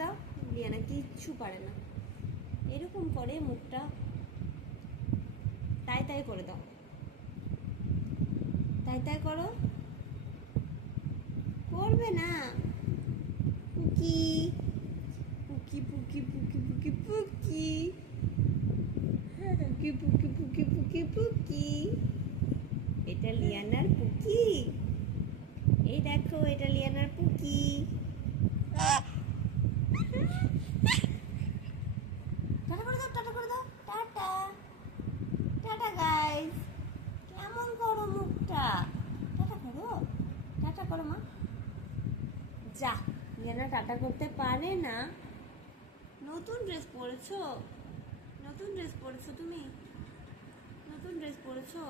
দাও। লিয়ানা কিচ্ছু পারে না, এরকম করে মুখটা তাই তাই করে দাও, তাই তাই করো। করবে না। পুকি পুকি পুকি পুকি পুকি পুকি পুকি পুকি পুকি পুকি পুকি। এটা লিয়ানার পুকি, এই দেখো এটা লিয়ানার পুকি। টাটা করে দাও, টাটা করে দাও, টাটা টাটা গাইস। কেমন করো মুখটা, টাটা করো, টাটা করো মা। যা, লিয়ানা টাটা করতে পারে না। নতুন ড্রেস পরেছো, নতুন ড্রেস পরেছো তুমি, নতুন ড্রেস পরেছো।